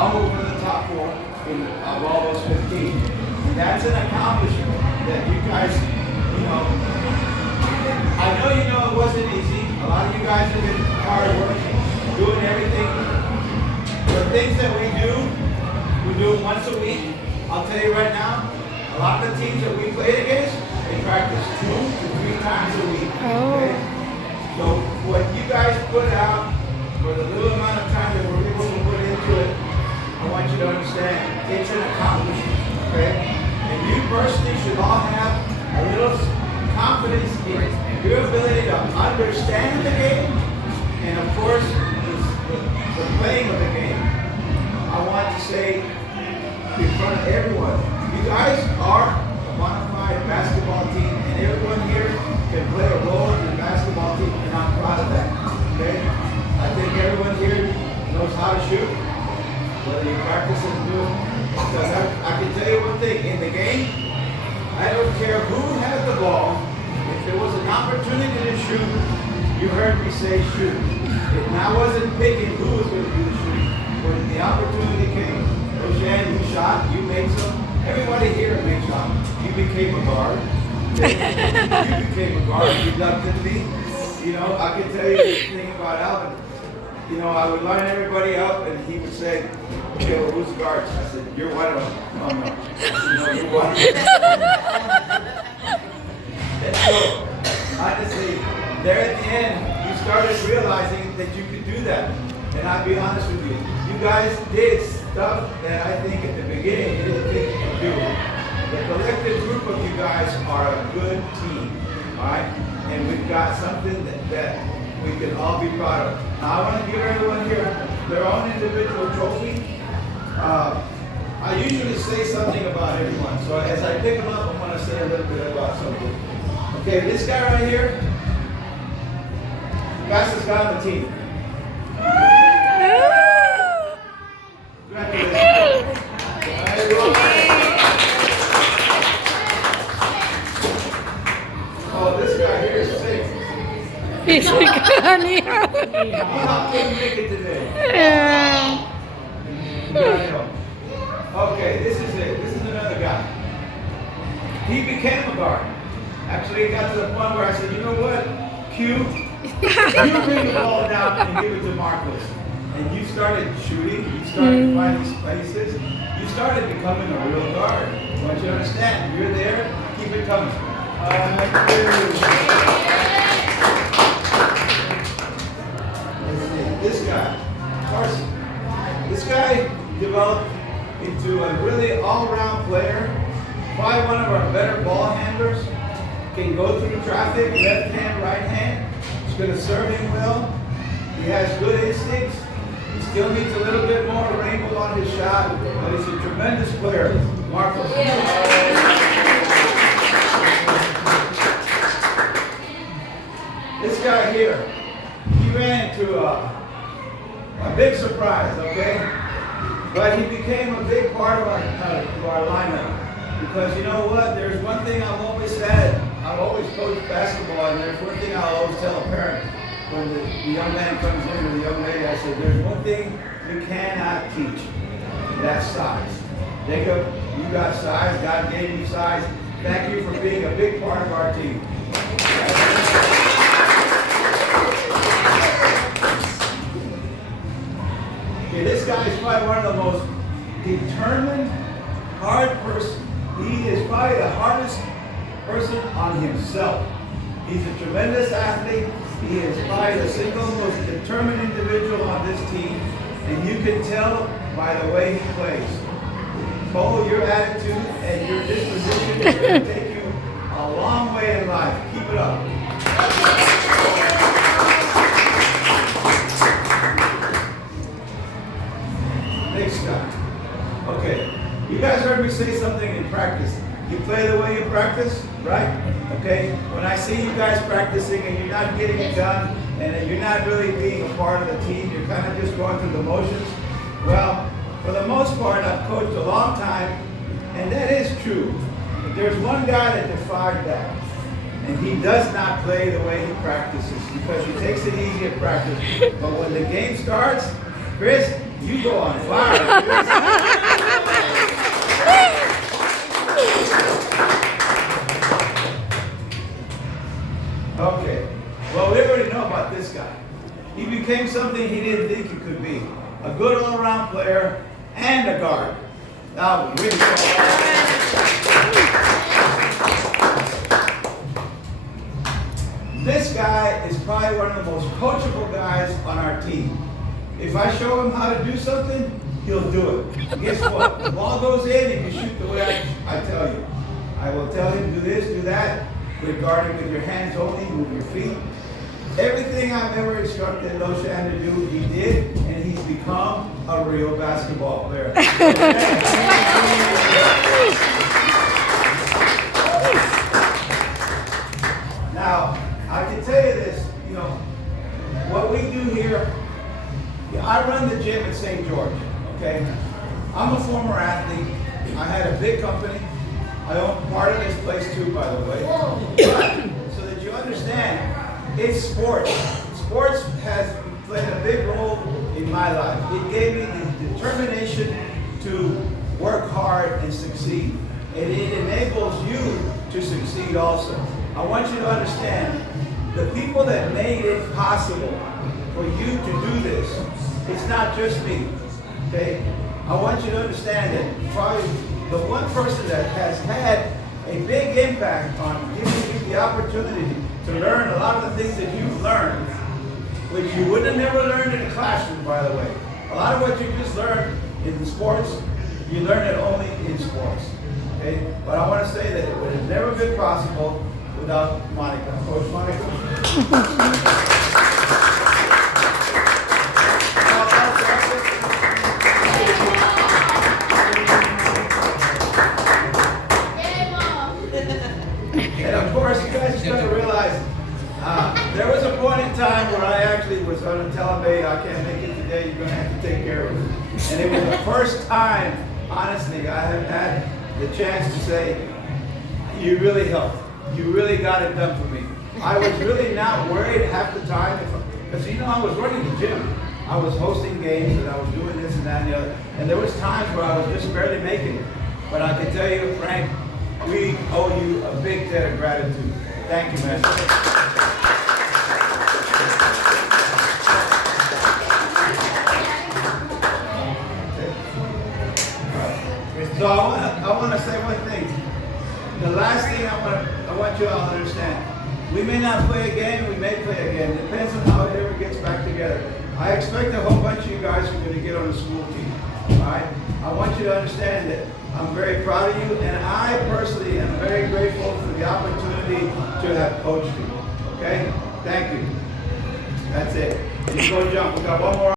all move in the top four of all those 15. And that's an accomplishment that you guys, I know it wasn't easy. A lot of you guys have been hard working, doing everything. The things that we do once a week. I'll tell you right now, a lot of the teams that we played against, they practice 2 to 3 times a week. Okay? So what you guys put out for the little amount of time that we're able to put into it, I want you to understand, it's an accomplishment. Okay? And you personally should all have a little confidence in your ability to understand the game and of course the playing of the game. I want to say in front of everyone, you guys are a bona fide basketball team and everyone here can play a role in the basketball team and I'm proud of that. Okay? I think everyone here knows how to shoot, whether you practice and do it. Because I can tell you one thing, in the game, I don't care who has the ball, if there was an opportunity to shoot, you heard me say shoot. And I wasn't picking who was going to do the shooting. When the opportunity came, Lochan, you shot, you made some. Everybody here made shots. You became a guard. You became a guard. You dunked at me. I can tell you the thing about Alvin. I would line everybody up and he would say, okay, well, who's the guard? I said, you're one of them. No. I said, no, you're one of them. And so, honestly, there at the end, you started realizing that you could do that. And I'll be honest with you, you guys did stuff that I think at the beginning you didn't think you could do. The collective group of you guys are a good team, all right? And we've got something that we can all be proud of. Now, I want to give everyone here their own individual trophy. I usually say something about everyone, so as I pick them up, I want to say a little bit about something. Okay, this guy right here, fastest guy on the team. Congratulations. Oh, this guy here is sick. He's a gunny. He couldn't make it today. Okay, this is it. This is another guy. He became a guard. Actually, it got to the point where I said, you know what, Q, you bring the ball down and give it to Marcos. And you started shooting, you started to find these places, you started becoming a real guard. I want you to understand, you're there, keep it coming. This guy, Carson, this guy developed into a really all-around player, probably one of our better ball handlers, can go through traffic, left hand, right hand, it's going to serve him well, he has good instincts, he still needs a little bit more rainbow on his shot, but he's a tremendous player. Marcos. This guy here, he ran into a big surprise, okay? But he became a big part of our lineup. Because you know what? There's one thing I've always said. I've always coached basketball, and there's one thing I'll always tell a parent when the young man comes in or the young lady. I said, there's one thing you cannot teach. And that's size. Jacob, you got size. God gave you size. Thank you for being a big part of our team. Okay, this guy is probably one of the most determined, hard person. He is probably the hardest person on himself. He's a tremendous athlete. He is probably the single most determined individual on this team. And you can tell by the way he plays. Cole, your attitude and your disposition is going to take you a long way in life. Keep it up. Next guy. Okay. You guys heard me say something in practice. You play the way you practice, right? Okay? When I see you guys practicing and you're not getting it done and you're not really being a part of the team, you're kind of just going through the motions. Well, for the most part, I've coached a long time, and that is true. But there's one guy that defied that. And he does not play the way he practices because he takes it easy at practice. But when the game starts, Chris, you go on fire. Okay. Well, we already know about this guy. He became something he didn't think he could be. A good all-around player and a guard. Now, really this guy is probably one of the most coachable guys on our team. If I show him how to do something, he'll do it. Guess what? The ball goes in, he can shoot the way I tell you. I will tell him, do this, do that. Regarding with your hands only, move your feet. Everything I've ever instructed Lochan to do, he did, and he's become a real basketball player. Now, I can tell you this, you know, what we do here, I run the gym at St. George, okay? I'm a former athlete. I had a big company. I own part of this place too, by the way. But, so that you understand, it's sports. Sports has played a big role in my life. It gave me the determination to work hard and succeed. And it enables you to succeed also. I want you to understand, the people that made it possible for you to do this, it's not just me, okay? I want you to understand that probably the one person that has had a big impact on giving you the opportunity to learn a lot of the things that you've learned, which you would have never learned in a classroom, by the way. A lot of what you just learned in the sports, you learn it only in sports, okay? But I want to say that it would have never been possible without Monica. Coach Monica. And of course, you guys just got to realize, there was a point in time where I actually was going to tell him, hey, I can't make it today, you're going to have to take care of it. And it was the first time, honestly, I have had the chance to say, you really helped. You really got it done for me. I was really not worried half the time, because you know, I was running the gym. I was hosting games and I was doing this and that and the other. And there was times where I was just barely making it. But I can tell you, Frank, we owe you a big debt of gratitude. Thank you, man. So I want to say one thing. The last thing I want you all to understand. We may not play a game, we may play a game. It depends on how it ever gets back together. I expect a whole bunch of you guys are going to get on the school team. All right? I want you to understand that I'm very proud of you, and I personally am very grateful for the opportunity to have coached you. Okay? Thank you. That's it. You go jump. We got one more.